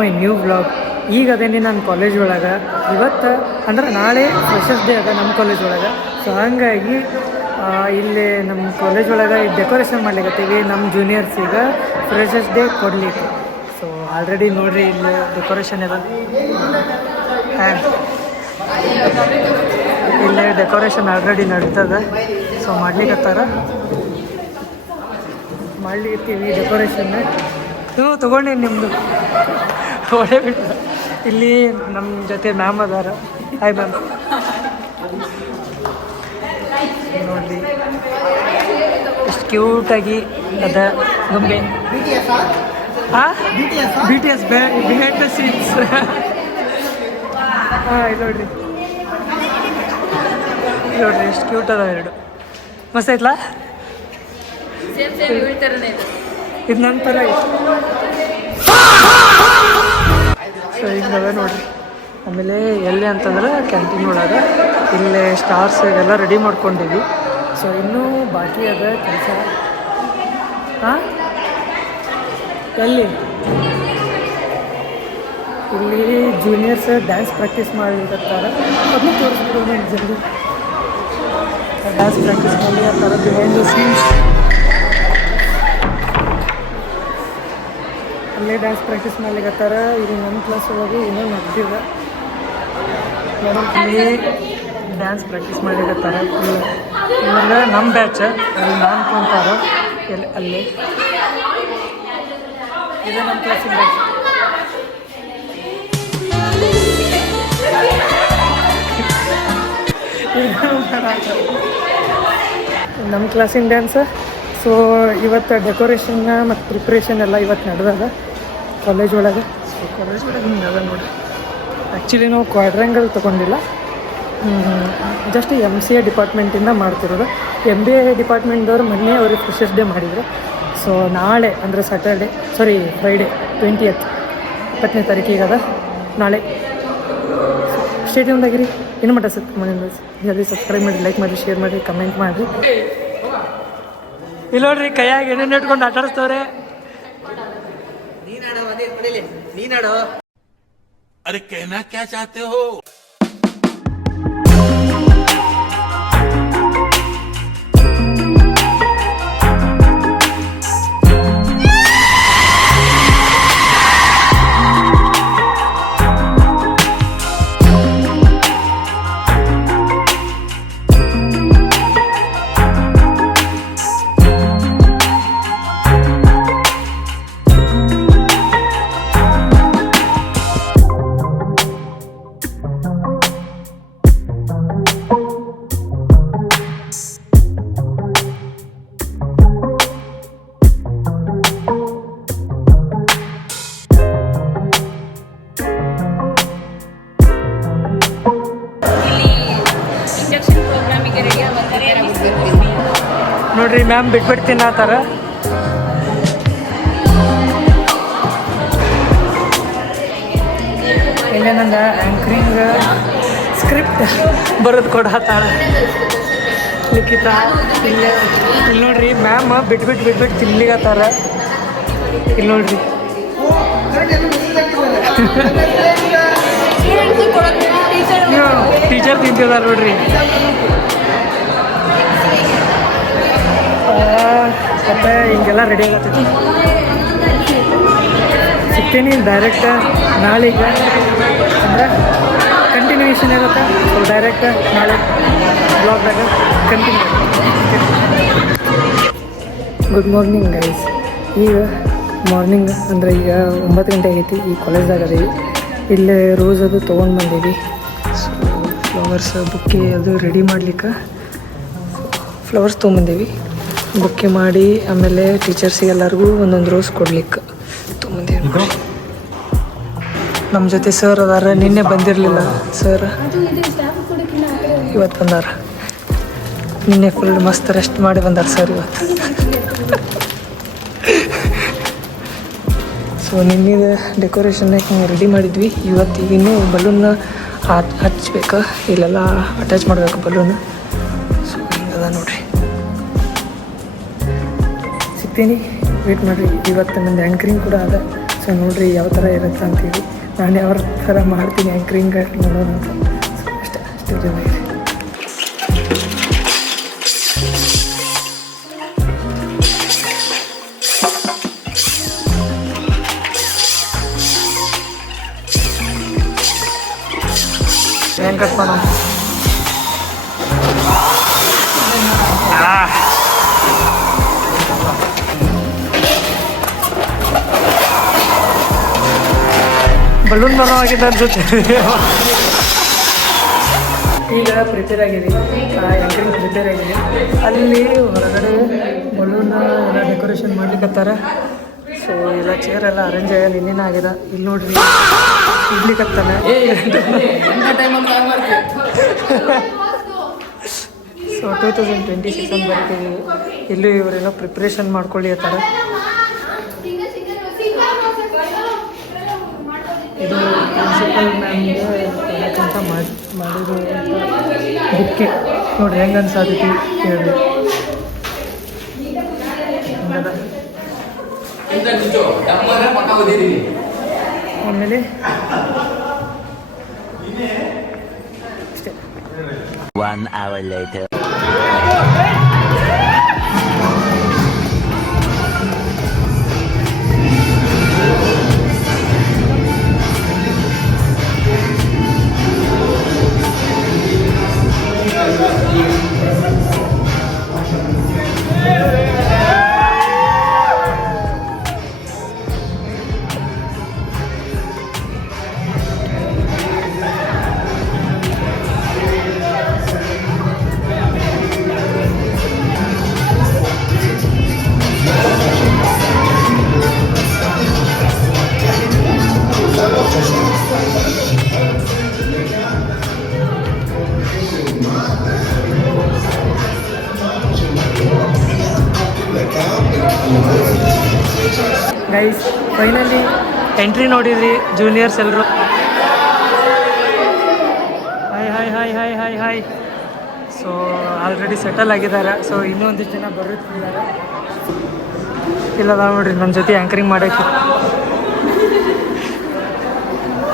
My new vlog. ಈಗ ಅದೇನಿ ನಾನು college ಒಳಗೆ ಇವತ್ತು ಅಂದ್ರೆ ನಾಳೆ ಫ್ರೆಷರ್ಸ್ ಡೇ ಅದ ನಮ್ಮ ಕಾಲೇಜ್ ಒಳಗೆ. ಸೊ ಹಾಗಾಗಿ ಇಲ್ಲಿ ನಮ್ಮ ಕಾಲೇಜ್ ಒಳಗೆ ಡೆಕೋರೇಷನ್ ಮಾಡ್ಲಿಕ್ಕತ್ತೀವಿ ನಮ್ಮ ಜೂನಿಯರ್ಸಿಗೆ ಫ್ರೆಷರ್ಸ್ ಡೇ ಕೊಡ್ಲಿಕ್ಕೆ. ಸೊ ಆಲ್ರೆಡಿ ನೋಡಿರಿ ಇಲ್ಲಿ ಡೆಕೋರೇಷನ್ ಇದೆ. ಇಲ್ಲೇ ಡೆಕೋರೇಷನ್ ಆಲ್ರೆಡಿ ನಡೀತದೆ. ಸೊ ಮಾಡ್ಲಿಕ್ಕತ್ತಾರ, ಮಾಡ್ಲಿಕ್ಕತ್ತೀವಿ ಡೆಕೋರೇಷನ್. ನೀವು ತೊಗೊಂಡು ನಿಮ್ಮದು ಒಳ್ಳೆ ಬಿಟ್ಟು ಇಲ್ಲಿ ನಮ್ಮ ಜೊತೆ ಮ್ಯಾಮ್ ಅದಾರ. Hi ma'am. ನೋಡಿರಿ ಎಷ್ಟು ಕ್ಯೂಟಾಗಿ ಅದ ಗೊಂಬೆ. ಹಾಂ BTS ಬಿಹೈಂಡ್ ದ ಸೀನ್ಸ್. ಹಾಂ ಇದು ನೋಡಿರಿ ನೋಡಿರಿ ಎಷ್ಟು ಕ್ಯೂಟ್ ಅದ ಎರಡು. ಮಸ್ತ್ ಐತ್ಲಾ? ಇದು ನನ್ನ ಥರ ಐತೆ. ಸೊ ಹಿಂಗದ ನೋಡಿರಿ. ಆಮೇಲೆ ಎಲ್ಲಿ ಅಂತಂದ್ರೆ ಕ್ಯಾಂಟೀನ್ ಒಳಗೆ ಇಲ್ಲೇ ಸ್ಟಾರ್ಸ್ ಇವೆಲ್ಲ ರೆಡಿ ಮಾಡ್ಕೊಂಡಿವಿ. ಸೊ ಇನ್ನೂ ಬಾಕಿ ಅದ ಕೆಲಸ. ಹಾಂ ಎಲ್ಲಿ ಇಲ್ಲಿ ಜೂನಿಯರ್ಸ್ ಡ್ಯಾನ್ಸ್ ಪ್ರಾಕ್ಟೀಸ್ ಮಾಡ್ಲಿಕತ್ತಾರೆ. ಅದನ್ನು ತೋರಿಸ್ಬಿಡೋದು ಜಲ್ದಿ. ಡ್ಯಾನ್ಸ್ ಪ್ರಾಕ್ಟೀಸ್ ಮಾಡ್ಲಿಕತ್ತಾರೆ ಬಿಹೈಂಡ್ ದ ಸೀನ್ಸ್. ಅಲ್ಲೇ ಡ್ಯಾನ್ಸ್ ಪ್ರಾಕ್ಟೀಸ್ ಮಾಡ್ಲಿಕತ್ತಾರ. ಇದು ನಮ್ಮ ಕ್ಲಾಸ್ ಒಳಗೆ ಇನ್ನೂ ನಡೆದಿದೆ. ಮೇಡಮ್ ಇಲ್ಲಿ ಡ್ಯಾನ್ಸ್ ಪ್ರಾಕ್ಟೀಸ್ ಮಾಡ್ಲಿಕತ್ತಾರ. ಇವಾಗ ನಮ್ಮ ಬ್ಯಾಚ್ ಅಲ್ಲಿ ನಾನು ಕುಂತಾರ ಎಲ್ಲಿ ಅಲ್ಲಿ ಇದು ನಮ್ಮ ಕ್ಲಾಸಿನ ಬ್ಯಾಚ್. ನಮ್ಮ ಕ್ಲಾಸಿನ ಡ್ಯಾನ್ಸ್. ಸೊ ಇವತ್ತು ಡೆಕೋರೇಷನ್ ಮತ್ತು ಪ್ರಿಪ್ರೇಷನ್ ಎಲ್ಲ ಇವತ್ತು ನಡೆದಾಗ ಕಾಲೇಜ್ ಒಳಗೆ. ಸೊ ಕಾಲೇಜ್ ಒಳಗೆ ಹಿಂಗೆ ಅದ ನೋಡಿ. ಆ್ಯಕ್ಚುಲಿ ನಾವು ಕ್ವಾಡ್ರಂಗಲ್ ತೊಗೊಂಡಿಲ್ಲ, ಜಸ್ಟ್ MCA ಡಿಪಾರ್ಟ್ಮೆಂಟಿಂದ ಮಾಡ್ತಿರೋದು. MBA ಡಿಪಾರ್ಟ್ಮೆಂಟ್ದವ್ರು ಮೊನ್ನೆ ಅವ್ರಿಗೆ ಫ್ರೆಷರ್ಸ್ ಡೇ ಮಾಡಿದರು. ಸೊ ನಾಳೆ ಅಂದರೆ ಫ್ರೈಡೆ 20th 20ನೇ ತಾರೀಕಿಗೆ ಅದ ನಾಳೆ. ಸ್ಟೇಡಿಯಮ್ದಾಗಿರಿ ಏನು ಮಟ್ಟ ಜಲ್ದಿ ಸಬ್ಸ್ಕ್ರೈಬ್ ಮಾಡಿ, ಲೈಕ್ ಮಾಡಿ, ಶೇರ್ ಮಾಡಿ, ಕಮೆಂಟ್ ಮಾಡಿ. ಇಲ್ಲಿ ನೋಡ್ರಿ ಕೈಯಾಗ ಏನೇನು ಇಟ್ಕೊಂಡು ಆಟ ಆಡಿಸ್ತವ್ರೆ. ನೀನಾಡೋ अरे कहना क्या चाहते हो? ನೋಡ್ರಿ ಮ್ಯಾಮ್ ಬಿಟ್ಬಿಟ್ಟು ತಿನ್ನತ್ತಾರ. ಇಲ್ಲೇ ನಂದ ಆ್ಯಂಕ್ರಿಂಗ್ ಸ್ಕ್ರಿಪ್ಟ್ ಬರೋದು ಕೊಡತ್ತಾಳ ಲಿಖಿತ. ಇಲ್ಲಿ ನೋಡ್ರಿ ಮ್ಯಾಮ್ ಬಿಟ್ಬಿಟ್ಟು ತಿನ್ಲಿಕತ್ತಾರ. ಇಲ್ಲಿ ನೋಡ್ರಿ ಟೀಚರ್ ತಿಂತಿದಾರ ನೋಡ್ರಿ. ಮತ್ತೆ ಹಿಂಗೆಲ್ಲ ರೆಡಿ ಆಗತ್ತೈತಿ. ಸಿಗ್ತೀನಿ ಡೈರೆಕ್ಟ್ ನಾಳೆಗೆ ಅಂದರೆ ಕಂಟಿನ್ಯೂಷನ್ ಇರುತ್ತೆ. ಸೊ ಡೈರೆಕ್ಟ್ ನಾಳೆ ಬ್ಲಾಗ್ದಾಗ ಕಂಟಿನ್ಯೂ. Good morning guys. ಈಗ ಮಾರ್ನಿಂಗ್ ಅಂದರೆ ಈಗ 9 ಗಂಟೆ ಆಗೈತಿ. ಈ ಕಾಲೇಜ್ದಾಗ ಅದೀವಿ. ಇಲ್ಲೇ ರೋಸ್ ಅದು ತೊಗೊಂಡು ಬಂದೀವಿ. ಸೊ ಫ್ಲವರ್ಸ್ ಬುಕ್ಕೆ ಅದು ರೆಡಿ ಮಾಡ್ಲಿಕ್ಕೆ ಫ್ಲವರ್ಸ್ ತೊಗೊಂಬಂದೀವಿ. ಬುಕ್ಕೆ ಮಾಡಿ ಆಮೇಲೆ ಟೀಚರ್ಸಿಗೆಲ್ಲರಿಗೂ ಒಂದೊಂದು ರೋಸ್ ಕೊಡ್ಲಿಕ್ಕೆ ತೊಗೊಂಬಂದೀವಿ. ನಮ್ಮ ಜೊತೆ ಸರ್ ಅದಾರ. ನಿನ್ನೆ ಬಂದಿರಲಿಲ್ಲ ಸರ್, ಇವತ್ತು ಬಂದಾರ. ನಿನ್ನೆ ಫುಲ್ ಮಸ್ತ್ ರೆಸ್ಟ್ ಮಾಡಿ ಬಂದಾರ ಸರ್ ಇವತ್ತು. ಸೊ ನಿನ್ನೆ ಡೆಕೋರೇಷನ್ ರೆಡಿ ಮಾಡಿದ್ವಿ. ಇವತ್ತು ಇನ್ನೂ ಬಲೂನ್ನ ಹಚ್ಬೇಕು, ಇಲ್ಲೆಲ್ಲ ಅಟ್ಯಾಚ್ ಮಾಡಬೇಕು ಬಲೂನ್. ಸೊ ಹಿಂಗದ ನೋಡ್ರಿ. ಸಿಗ್ತೀನಿ, ವೇಟ್ ಮಾಡಿರಿ. ಇವತ್ತು ನಂದು ಆ್ಯಂಕರಿಂಗ್ ಕೂಡ ಅದ. ಸೊ ನೋಡಿರಿ ಯಾವ ಥರ ಇರುತ್ತೆ ಅಂತೀವಿ. ನಾನು ಯಾವ ಥರ ಮಾಡ್ತೀನಿ ಆ್ಯಂಕ್ರಿಂಗ್ ನೋಡೋಣ ಅಂತ. ಸೊ ಅಷ್ಟೇ ಜನ ಇದೆ. ಹೆಂಗಪ್ಪ ನಾವು ಬಲೂನ್ ಬರೋವಾಗಿದ್ದ ಅನ್ಸುತ್ತೆ. ಈಗ ಪ್ರಿಪೇರ್ ಆಗಿದ್ದೀವಿ, ಆ್ಯಂಕರಿಂಗ್ ಪ್ರಿಪೇರ್ ಆಗಿದೆ. ಅಲ್ಲಿ ಹೊರಗಡೆ ಬಲೂನ್ನ ಎಲ್ಲ ಡೆಕೋರೇಷನ್ ಮಾಡ್ಲಿಕ್ಕತ್ತಾರ. ಸೊ ಎಲ್ಲ ಚೇರ್ ಎಲ್ಲ ಅರೇಂಜ್ ಆಗ ನಿನ್ನೆ ಆಗಿದೆ. ಇಲ್ಲಿ ನೋಡ್ರಿ ಇಡ್ಲಿಕ್ಕತ್ತಾನೆ. ಸೊ 2026 ಅಂತ ಬರ್ತೀವಿ. ಇಲ್ಲಿ ಇವರೆಲ್ಲ ಪ್ರಿಪ್ರೇಷನ್ ಮಾಡ್ಕೊಳ್ಳಿ ಹತ್ತಾರ. ಇದು ಪ್ರಿನ್ಸಿಪಲ್ ಮ್ಯಾಮ್ಗೆ ಕೊಡಕ್ಕಂತ ಮಾಡಿರೋ ಬುಕ್ಕೆ ನೋಡ್ರಿ ಹೆಂಗೆ ಅನ್ಸಾದೈತಿ ಹೇಳ್ರಿ. ಆಮೇಲೆ ಅಷ್ಟೇ. 1 hour later. Guys finally entry ನೋಡಿದ್ರಿ ಜೂನಿಯರ್ಸ್ ಎಲ್ಲರೂ. ಹಾಯ್. ಸೊ ಆಲ್ರೆಡಿ ಸೆಟಲ್ ಆಗಿದ್ದಾರೆ. ಸೊ ಇನ್ನೂ ಒಂದಿಷ್ಟು ಜನ ಬರುತ್ತಿದ್ದಾರೆ. ಇಲ್ಲದ ನೋಡ್ರಿ ನನ್ನ ಜೊತೆ ಆ್ಯಂಕರಿಂಗ್ ಮಾಡೋಕ್ಕೆ.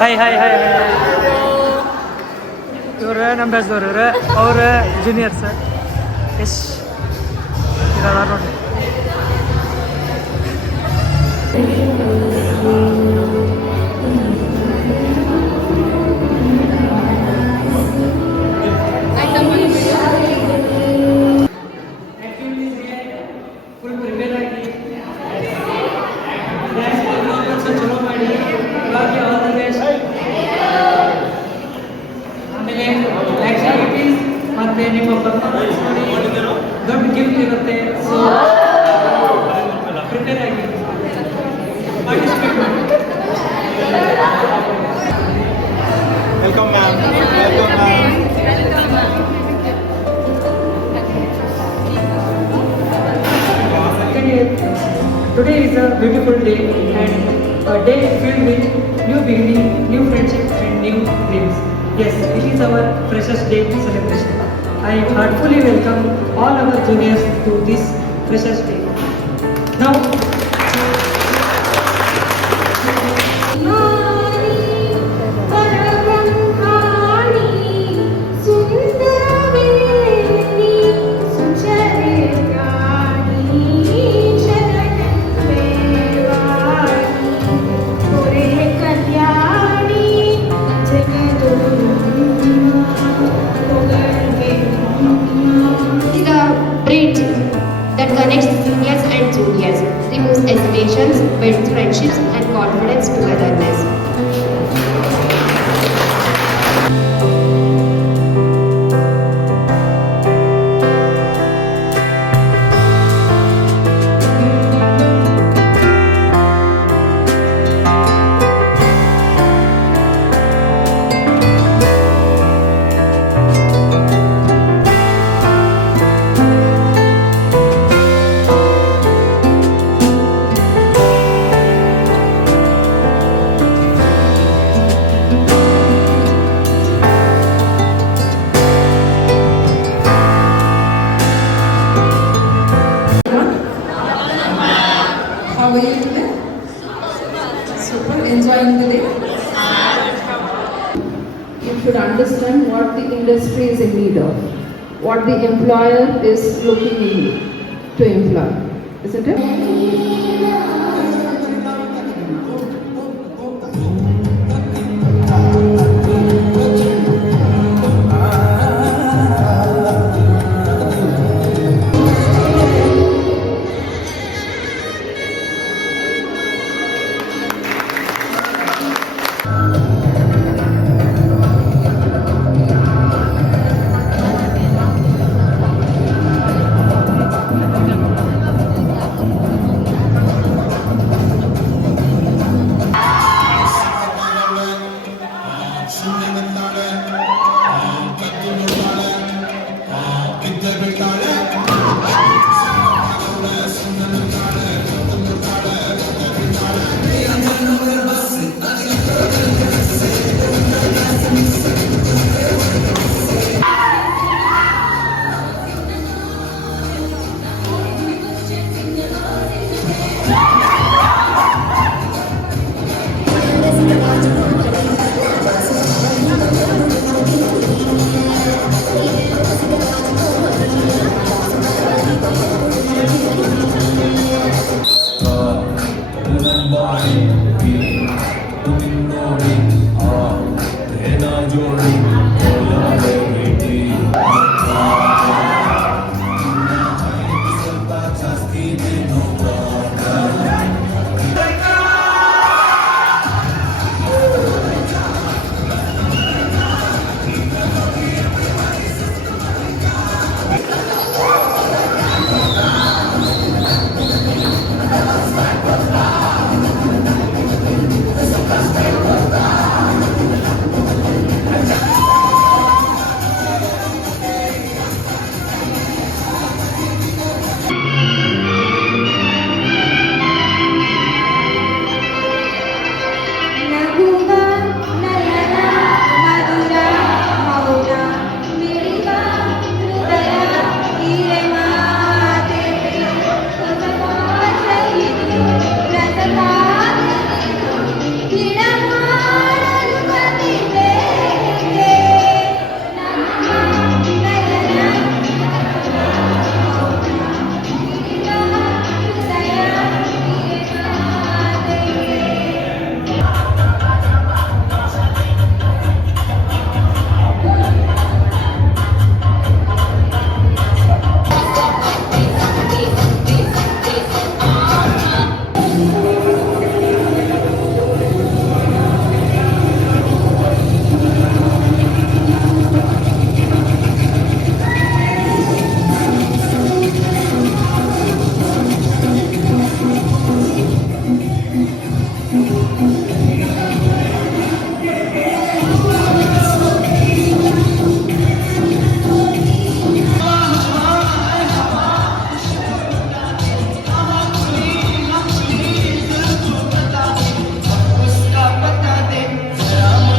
ಹಾಯ್. ಇವ್ರು ನಮ್ಮ ಬ್ಯಾಚ್ದವ್ರು, ಇವ್ರು ಅವ್ರ ಜೂನಿಯರ್ಸ್. ಎಸ್ ಇಲ್ಲದ ನೋಡ್ರಿ. ಮತ್ತೆ ನಿಮ್ಮ ಪರ್ಫಾರ್ಮೆನ್ಸ್ ನೋಡಿ ದೊಡ್ಡ ಗಿಫ್ಟ್ ಇರುತ್ತೆ. ಸೊ ಪ್ರಿಪೇರ್ ಆಗಿ ಪಾರ್ಟಿಸಿಪೇಟ್ ಮಾಡಿ. Welcome ma'am. Today is a beautiful day and a day filled with new beginning, new friendship and new dreams. Yes, it is our Freshers Day celebration. I heartfully welcome all our juniors to this Freshers Day. Now, bridge that connects seniors and juniors. should understand what the industry is in need of, what the employer is looking in to employ, isn't it?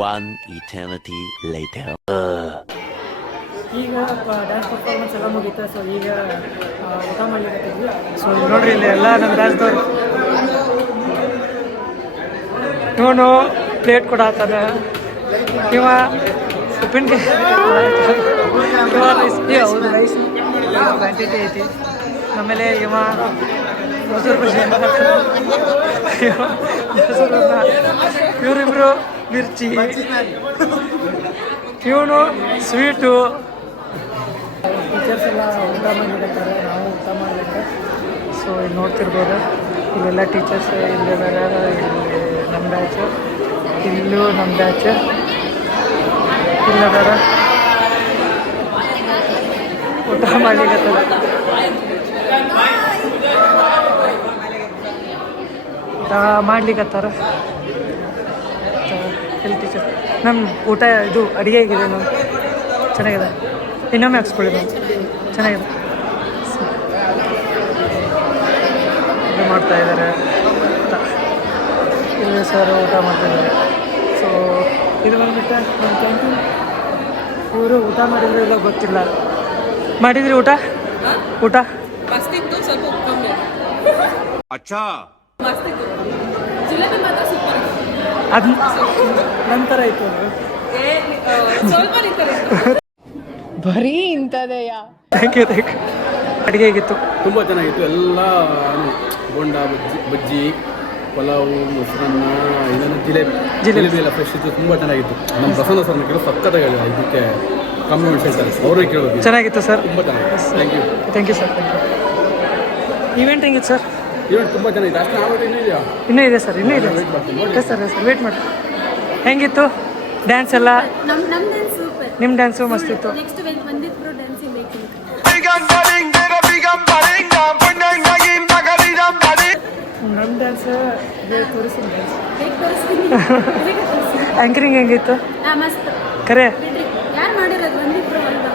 One eternity later. ಈಗ dance performance ಎಲ್ಲ ಮುಗೀತು. So ಈಗ ಊಟ ಮಾಡ್ಲಿಕ್ಕೆ. So ನೋಡ್ರಿ ಇಲ್ಲಿ ಎಲ್ಲ ನಮ್ಮ ಡ್ಯಾನ್ಸ್ದವ್ರು ಇವನು ಪ್ಲೇಟ್ ಕೊಡತ್ತಾನ, ಇವ ಉಪ್ಪಿನಕಾಯಿ ಇವ ರೈಸ್, ಹೌದು ರೈಸ್ ಕ್ವಾಂಟಿಟಿ ಐತಿ. ಆಮೇಲೆ ಇವ ಮೊಸರು ಬಜ್ಜಿ, ಇವರಿಬ್ರು ಮಿರ್ಚಿ, ಇವನು ಸ್ವೀಟು. ಟೀಚರ್ಸ್ ಎಲ್ಲ ಊಟ ಮಾಡಿರ್ತಾರೆ, ನಾವು ಊಟ ಮಾಡಬೇಕು. ಸೊ ಇಲ್ಲಿ ನೋಡ್ತಿರ್ಬೋದು, ಇಲ್ಲೆಲ್ಲ ಟೀಚರ್ಸ್ ಇಲ್ಲಿದ್ದಾರೆ. ಇಲ್ಲಿ ನಮ್ಮ ಬ್ಯಾಚು, ಇಲ್ಲೂ ನಮ್ಮ ಬ್ಯಾಚು ಇಲ್ಲದಾರ ಊಟ ಮಾಡ್ಲಿಕ್ಕೆ. ಊಟ ಮಾಡ್ಲಿಕ್ಕತ್ತಾರ ಇಲ್ಲಿ ಟೀಚರ್. ನಮ್ಮ ಊಟ ಇದು ಅಡುಗೆ ಆಗಿದೆ, ನಾವು ಚೆನ್ನಾಗಿದೆ. ಇನ್ನೊಮ್ಮೆ ಹಾಕ್ಸ್ಕೊಳ್ಳಿ ನಾವು, ಚೆನ್ನಾಗಿದೆ. ಇದು ಮಾಡ್ತಾಯಿದ್ದಾರೆ ಇಲ್ಲಿ ಸರ್ ಊಟ ಮಾಡ್ತಾಯಿದ್ದಾರೆ. ಸೊ ಇದು ಬಂದ್ಬಿಟ್ಟು ನಮ್ಮ ಕ್ಯಾಂಟೀನ್. ಇವರು ಊಟ ಮಾಡಿದ್ರು ಇಲ್ಲ ಗೊತ್ತಿಲ್ಲ. ಮಾಡಿದ್ರಿ ಊಟ? ಊಟ ಮಸ್ತಿತ್ತು, ಸ್ವಲ್ಪ ಉಪ್ಪು ಕಮ್ಮಿ. अच्छा ಮಸ್ತಿತ್ತು, ಜಿಲೇಬಿ ಮಾತ್ರ ಸೂಪರ್. ಅದು ನಂತರ ಆಯಿತು. ಸ್ವಲ್ಪ ನಿಂತಾರೆ ಬರೀ ಇಂಥದೆಯಾ. ಥ್ಯಾಂಕ್ ಯು ಅಡುಗೆ ಹೇಗಿತ್ತು? ತುಂಬ ಚೆನ್ನಾಗಿತ್ತು. ಎಲ್ಲ ಬೋಂಡ ಬಜ್ಜಿ ಪಲಾವು ಮೊಸರನ್ನ ಇದನ್ನು ಜಿಲೇಬಿ ಎಲ್ಲ ಫ್ರೆಶ್ ಇತ್ತು. ತುಂಬ ಚೆನ್ನಾಗಿತ್ತು. ನಮ್ಮ ಪ್ರಸನ್ನ ಸರ್ನ ಕೇಳಿ ಸಕ್ಕತ್ತಾಗಿ ಹೇಳಿದ ಇದಕ್ಕೆ ಕಾಂಪ್ಲಿಮೆಂಟ್ಸ್ ಹೇಳ್ತಾರೆ, ಅವರೇ ಕೇಳೋದು. ಚೆನ್ನಾಗಿತ್ತು ಸರ್. ತುಂಬ ಚೆನ್ನಾಗಿತ್ತು. Thank you sir. ಇವೆಂಟ್ ಹೆಂಗಿತ್ತು ಸರ್? ಇವೆಂಟ್ ತುಂಬ ಚೆನ್ನಾಗಿತ್ತು. ಅಷ್ಟು ನಾವು ಇನ್ನೂ ಇದೆಯಾ? ಇನ್ನೂ ಇದೆ ಸರ್, ಇನ್ನೂ ಇದೆ. ವೇಟ್ ಮಾಡ್ತೀನಿ ನೋಡಿ. ಎಸ್ ಸರ್ ವೇಟ್ ಮಾಡಿ. ಹೆಂಗಿತ್ತು ಡ್ಯಾನ್ಸ್ ಎಲ್ಲ? ನಮ್ಮ ಡ್ಯಾನ್ಸ್ ಸೂಪರ್. ನಿಮ್ಮ ಡ್ಯಾನ್ಸು ಮಸ್ತಿತ್ತು. ನೆಕ್ಸ್ಟ್ ವೇಕ್ ಬಂದಿದ್ರು ಡ್ಯಾನ್ಸಿಂಗ್ ಬೇಕಿತ್ತು. ನಮ್ಮ ಡ್ಯಾನ್ಸ್ ತೋರಿಸ್ತೀನಿ ಡ್ಯಾನ್ಸ್. ಬೇಗ ತೋರಿಸ್ತೀನಿ. ಆ್ಯಂಕರಿಂಗ್ ಹೆಂಗಿತ್ತು? ಮಸ್ತ್. ಕರೆ ಬಿಡ್ರಿ, ಯಾರು ಮಾಡಿರೋದು ಬಂದಿದ್ರು ಅಲ್ವಾ?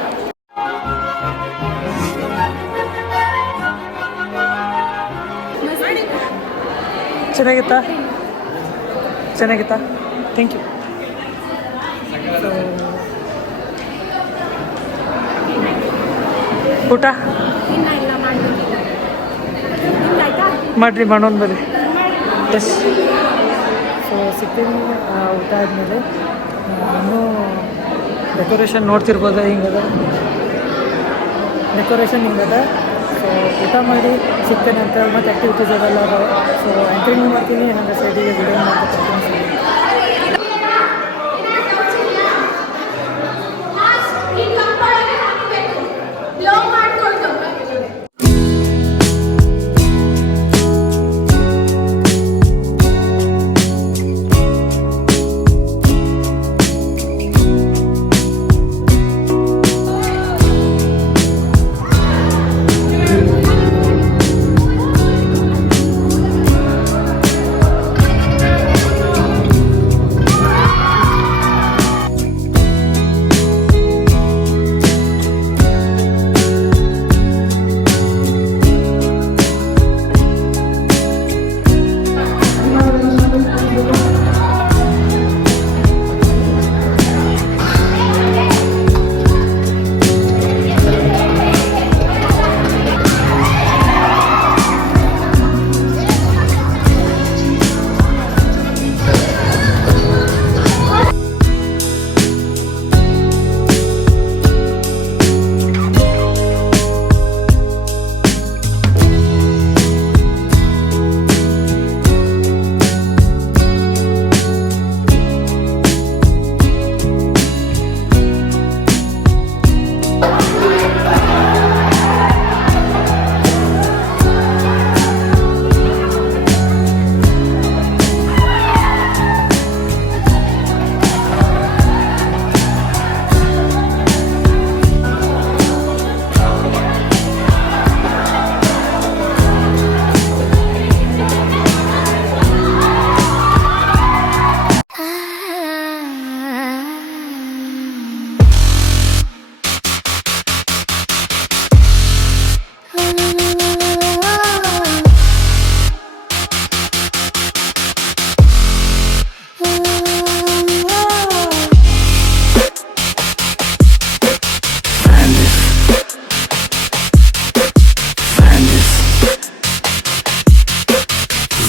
ಚೆನ್ನಾಗಿತ್ತಾ? Thank you. ಊಟ ಇನ್ನ ಇಲ್ಲ ಮಾಡಬೇಕು. ಆಯ್ತಾ? ಮಾಡಿರಿ ಮಾಡೋಣ ಬನ್ನಿ. ಎಸ್. ಸೊ ಸಿಕ್ಕಿನ ಊಟ ಆದಮೇಲೆ ಇನ್ನೂ ಡೆಕೋರೇಷನ್ ನೋಡ್ತಿರ್ಬೋದು. ಹಿಂಗದ ಡೆಕೋರೇಷನ್ ಹಿಂಗದ. ಸೊ ಊಟ ಮಾಡಿ ಸಿಗ್ತೇನೆ ಅಂತ ಮತ್ತು ಆ್ಯಕ್ಟಿವಿಟೀಸ್ ಅದೆಲ್ಲ ಅದಾವೆ. ಸೊ ಆ್ಯಂಕರಿಂಗ್ ಮಾಡ್ತೀನಿ, ಹಂಗೆ ಸೈಡಿಗೆ ವಿಡಿಯೋ ಮಾಡ್ತೀನಿ.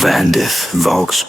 Vandith Vox.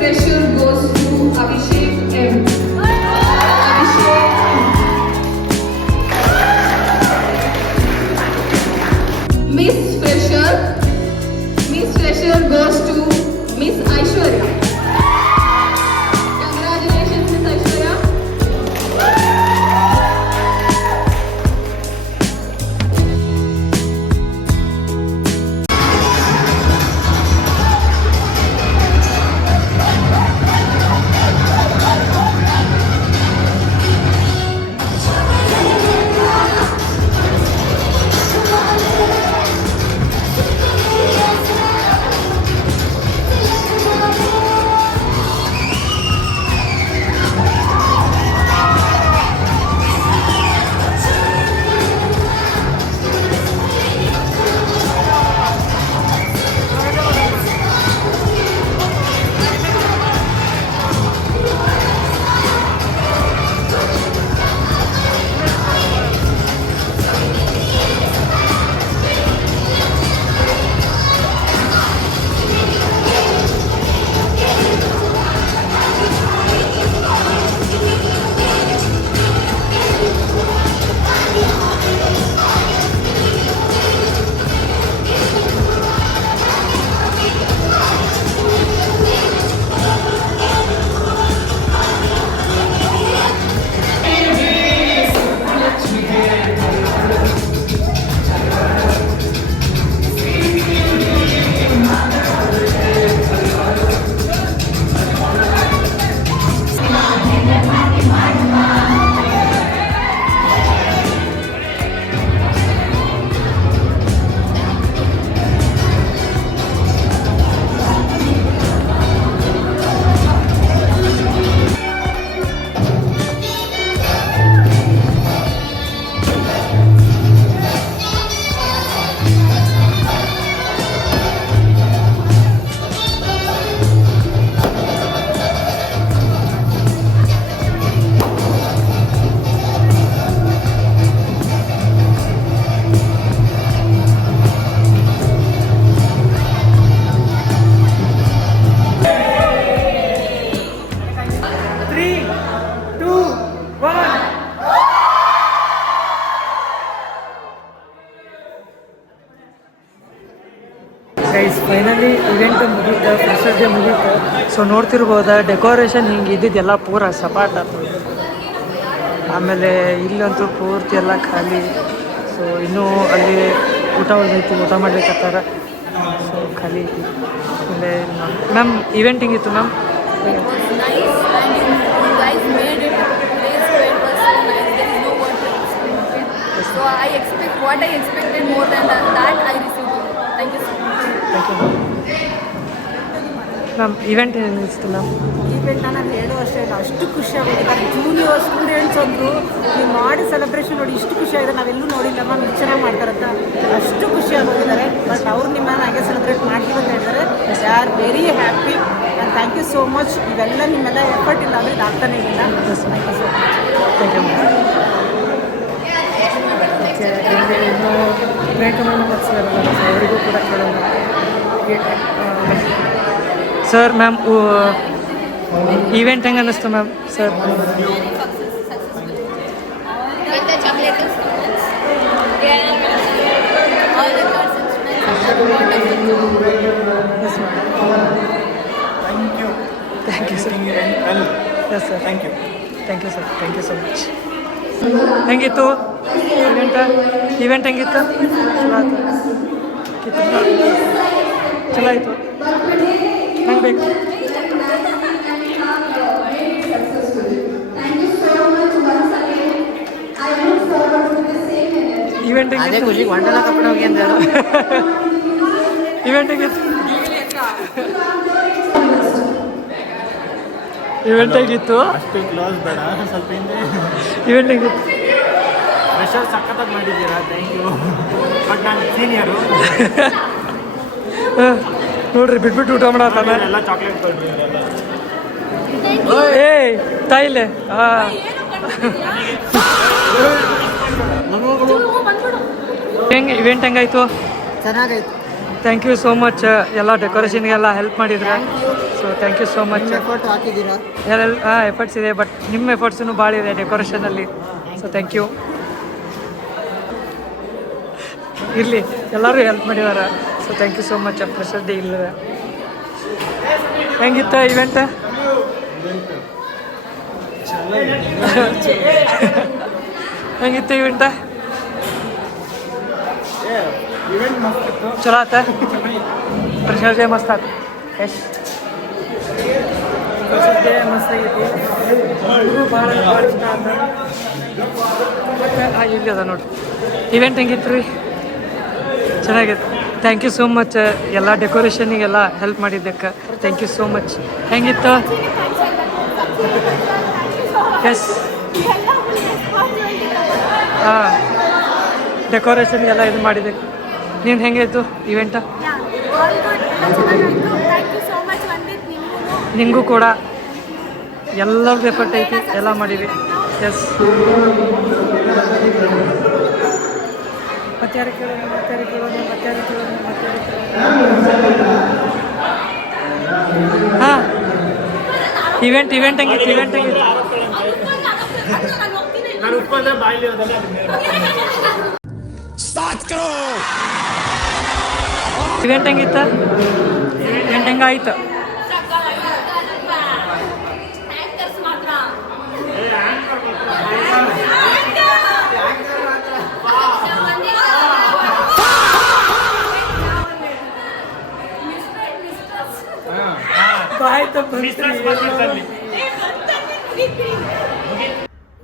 Fresher goes to Abhishek M. Abhishek M. Miss Fresher goes to Miss Aishwarya. Congratulations, Miss Aishwarya. Guys finally event ಮುಗೀತು, ಫ್ರೆಶರ್ ಡೇ ಮುಗೀತು. ಸೊ ನೋಡ್ತಿರ್ಬೋದ ಡೆಕೋರೇಷನ್ ಹಿಂಗೆ ಇದ್ದಿದ್ದೆಲ್ಲ ಪೂರ ಸಪಾಟ ಆಯ್ತು. ಆಮೇಲೆ ಇಲ್ಲಂತೂ ಪೂರ್ತಿ ಎಲ್ಲ ಖಾಲಿ. ಸೊ ಇನ್ನೂ ಅಲ್ಲಿ ಊಟ ಉಳಿದೈತಿ, ಊಟ ಮಾಡ್ಲಿಕ್ಕತ್ತಾರ. ಸೊ ಖಾಲಿ ಐತಿ. ಆಮೇಲೆ ಮ್ಯಾಮ್ ಇವೆಂಟ್ ಹಿಂಗಿತ್ತು ma'am? It was nice and you guys made it. Today's event was so nice. There is no word to explain. Okay? So I expect what I expected more than that I received. Thank you so much. Thank you ma'am. Event ಏನು ಅನಿಸ್ತು ma'am? Event ನಾನು ಹೇಳೋ ಅಷ್ಟೇ ಇಲ್ಲ, ಅಷ್ಟು ಖುಷಿಯಾಗೋಗಿದ್ದಾರೆ. Junior students ಅಂದರು ನೀವು ಮಾಡಿ ಸೆಲೆಬ್ರೇಷನ್ ನೋಡಿ ಇಷ್ಟು ಖುಷಿಯಾಗಿದೆ, ನಾವೆಲ್ಲೂ ನೋಡಿಲ್ಲ ಮ್ಯಾಮ್, ಇಷ್ಟು ಚೆನ್ನಾಗಿ ಮಾಡ್ತಾರಂತ ಅಷ್ಟು ಖುಷಿಯಾಗೋಗಿದ್ದಾರೆ. ಬಟ್ ಅವ್ರು ನಿಮ್ಮನ್ನು ಹಾಗೆ ಸೆಲೆಬ್ರೇಟ್ ಮಾಡ್ತೀವಿ ಅಂತ ಹೇಳಿದ್ದಾರೆ. They are very happy and thank you so much. ಇವೆಲ್ಲ ನಿಮ್ಮೆಲ್ಲ ಎಫರ್ಟ್ ಇಲ್ಲ ಅಂದರೆ ಇದು ಆಗ್ತಾನೆ ಇಲ್ಲ. Thank you so much. Thank you ma'am. Okay, ಇಲ್ಲಿ ಇನ್ನೂ ಪ್ರಿಯಾಂಕಾ ಮ್ಯಾಮ್ ಬರ್ಸಿದಾರಲ್ಲ, ಸೊ ಅವರಿಗೂ ಕೂಡ ಕೇಳೋಣ. ಸರ್ ಮ್ಯಾಮ್, ಈವೆಂಟ್ ಹೆಂಗೆ ಅನ್ನಿಸ್ತು ma'am? Sir Very successful. All the chocolate students, all the girls and students are wonderful. Yes ma'am. Thank you sir. Yes sir. Thank you sir. Thank you so much. ಹೆಂಗಿತ್ತು event ಹೆಂಗಿತ್ತು? ಚಲೋ ಆಯ್ತು. ಚಲೋ ಆಯಿತು. ಹೆಂಗೆ ಬೇಕು? ಇವೆಂಟ್ ಹೆಂಗಿತ್ತು? ಖುಷಿ ವಂಡಲ ಕಪ್ಪಡ ಹೋಗಿ ಅಂತ ಹೇಳು. ಇವೆಂಟ್ ಹೆಂಗಿತ್ತು? ಇವೆಂಟ್ ಹೇಗಿತ್ತು? ಅಷ್ಟು ಕ್ಲೋಸ್ ಬೇಡ, ಸ್ವಲ್ಪ ಹಿಂದೆ. ಇವೆಂಟ್ ಹೇಗಿತ್ತು? ಫ್ರೆಶರ್ ಸಖತ್ತಾಗಿ ಮಾಡಿದ್ದೀರಾ, ಥ್ಯಾಂಕ್ ಯು. ಬಟ್ ನಾನು ಸೀನಿಯರು. ನೋಡ್ರಿ ಬಿಟ್ಬಿಟ್ಟು ಊಟ ಮಾಡತ್ತಾನ. ಎಲ್ಲ ಚಾಕ್ಲೇಟ್ ಕೊಡ್ರಿ ಇವರೆಲ್ಲ. ಏಯ್ ತಾಯಿಲೆ. ಹಾಂ, ಹೆಂಗೆ ಇವೆಂಟ್ ಹೆಂಗಾಯ್ತು? ಚೆನ್ನಾಗಾಯ್ತು. ಥ್ಯಾಂಕ್ ಯು ಸೋ ಮಚ್ ಎಲ್ಲ ಡೆಕೋರೇಷನ್ಗೆಲ್ಲ ಹೆಲ್ಪ್ ಮಾಡಿದ್ರೆ. So thank you so much. Efforts ಇದೆ, ಬಟ್ ನಿಮ್ಮ ಎಫರ್ಟ್ಸೂ ಭಾಳ ಇದೆ ಡೆಕೋರೇಷನಲ್ಲಿ. So thank you. ಇರಲಿ, ಎಲ್ಲರೂ ಹೆಲ್ಪ್ ಮಾಡಿದಾರೆ. So thank you so much. Fresher day ಇಲ್ಲ ಹೆಂಗಿತ್ತು ಇವೆಂಟ್? ಹೆಂಗಿತ್ತು ಇವೆಂಟ? ಚಲೋ ಆತ. ಫ್ರೆಶರ್ ಡೇ ಮಸ್ತ್ ಆತ. ಎಸ್, ಫ್ರೆಶರ್ ಡೇ ಮಸ್ತ್ ಆಗೈತಿ. ಭಾಳ ಇಷ್ಟ ಆತ. ಇಲ್ಲಿ ಅದ ನೋಡ್ರಿ. ಇವೆಂಟ್ ಹೆಂಗಿತ್ತು ರೀ? ಚೆನ್ನಾಗಿತ್ತು. ಥ್ಯಾಂಕ್ ಯು ಸೋ ಮಚ್ ಎಲ್ಲ ಡೆಕೋರೇಷನಿಗೆಲ್ಲ ಹೆಲ್ಪ್ ಮಾಡಿದ್ದಕ್ಕೆ. Thank you so much. ಹೆಂಗಿತ್ತು? ಎಸ್, ಹಾಂ, ಡೆಕೋರೇಷನ್ಗೆಲ್ಲ ಇದು ಮಾಡಿದ್ದಕ್ಕೆ. ನೀನು ಹೆಂಗಾಯಿತು ಇವೆಂಟ? ನಿಮಗೂ ಕೂಡ ಎಲ್ಲರದ್ದು ಎಫರ್ಟ್ ಐತಿ, ಎಲ್ಲ ಮಾಡಿವಿ. ಎಸ್, ಮತ್ತಾರು ಕೇಳೋಣ. ಹಾಂ, ಇವೆಂಟ್ ಹೆಂಗಿತ್ತು? ನಾನು ಉಪ್ಪು ಅಂದರೆ ಬಾಯಿಲಿ ಇವೆಂಟ್ ಹೆಂಗಿತ್ತು? ಇವೆಂಟ್ ಹೆಂಗಾಯ್ತು?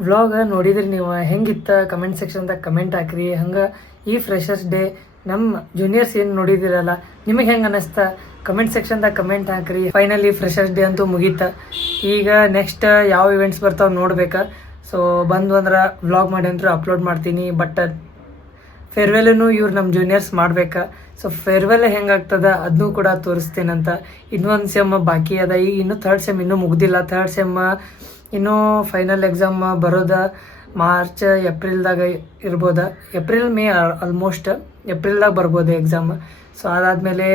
ವ್ಲಾಗ್ ನೋಡಿದ್ರಿ ನೀವು, ಹೆಂಗಿತ್ತ ಕಮೆಂಟ್ ಸೆಕ್ಷನ್ದಾಗ ಕಮೆಂಟ್ ಹಾಕ್ರಿ. ಹಂಗೆ ಈ ಫ್ರೆಶರ್ಸ್ ಡೇ ನಮ್ಮ ಜೂನಿಯರ್ಸ್ ಏನು ನೋಡಿದಿರಲ್ಲ, ನಿಮಗೆ ಹೆಂಗೆ ಅನ್ನಿಸ್ತಾ ಕಮೆಂಟ್ ಸೆಕ್ಷನ್ದಾಗ ಕಮೆಂಟ್ ಹಾಕ್ರಿ. ಫೈನಲಿ ಫ್ರೆಶರ್ಸ್ ಡೇ ಅಂತೂ ಮುಗೀತ. ಈಗ ನೆಕ್ಸ್ಟ್ ಯಾವ ಇವೆಂಟ್ಸ್ ಬರ್ತಾವೆ ನೋಡ್ಬೇಕಾ. ಸೊ ಬಂದು ವ್ಲಾಗ್ ಮಾಡಿ ಅಂತೂ ಅಪ್ಲೋಡ್ ಮಾಡ್ತೀನಿ. ಬಟ್ ಫೇರ್ವೆಲ್ಲೂ ಇವ್ರು ನಮ್ಮ ಜೂನಿಯರ್ಸ್ ಮಾಡ್ಬೇಕಾ. ಸೊ ಫೇರ್ವೆಲ್ ಹೆಂಗಾಗ್ತದ ಅದನ್ನೂ ಕೂಡ ತೋರಿಸ್ತೇನಂತ. ಇನ್ನೊಂದು ಸೆಮ್ ಬಾಕಿ ಅದ. ಈಗ ಇನ್ನೂ ಥರ್ಡ್ ಸೆಮ್ ಇನ್ನೂ ಮುಗ್ದಿಲ್ಲ. ಥರ್ಡ್ ಸೆಮ್ ಇನ್ನೂ ಫೈನಲ್ ಎಕ್ಸಾಮ್ ಬರೋದ ಮಾರ್ಚ್ ಏಪ್ರಿಲ್ದಾಗ ಇರ್ಬೋದ. ಏಪ್ರಿಲ್ ಮೇ ಆಲ್ಮೋಸ್ಟ್ ಏಪ್ರಿಲ್ದಾಗ ಬರ್ಬೋದು ಎಕ್ಸಾಮ್. ಸೊ ಅದಾದಮೇಲೆ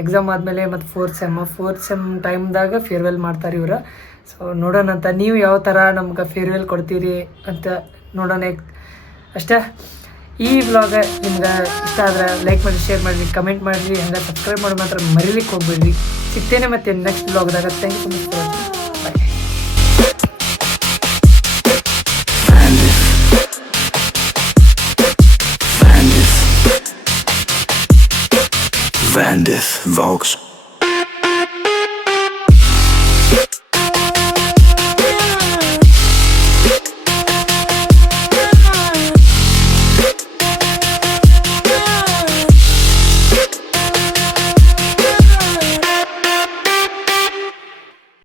ಎಕ್ಸಾಮ್ ಆದಮೇಲೆ ಮತ್ತು ಫೋರ್ತ್ ಸೆಮ್ ಟೈಮ್ದಾಗ ಫೇರ್ವೆಲ್ ಮಾಡ್ತಾರೆ ಇವ್ರು. ಸೊ ನೋಡೋಣಂತ. ನೀವು ಯಾವ ಥರ ನಮ್ಗೆ ಫೇರ್ವೆಲ್ ಕೊಡ್ತೀರಿ ಅಂತ ನೋಡೋಣ ಅಷ್ಟೇ. ಈ ವ್ಲಾಗ್ ನಿಮ್ಗೆ ಇಷ್ಟ ಆದ್ರೆ ಲೈಕ್ ಮಾಡಿ, ಶೇರ್ ಮಾಡಿರಿ, ಕಮೆಂಟ್ ಮಾಡಿರಿ. ಹಂಗೆ ಸಬ್ಸ್ಕ್ರೈಬ್ ಮಾಡಿ ಮಾತ್ರ ಮರಿಲಿಕ್ಕೆ ಹೋಗ್ಬೇಡ್ರಿ. ಸಿಗ್ತೇನೆ ಮತ್ತೆ ನೆಕ್ಸ್ಟ್ ವ್ಲಾಗ್ದಾಗ. Thank you so much for watching. Bye. Vandith Vox.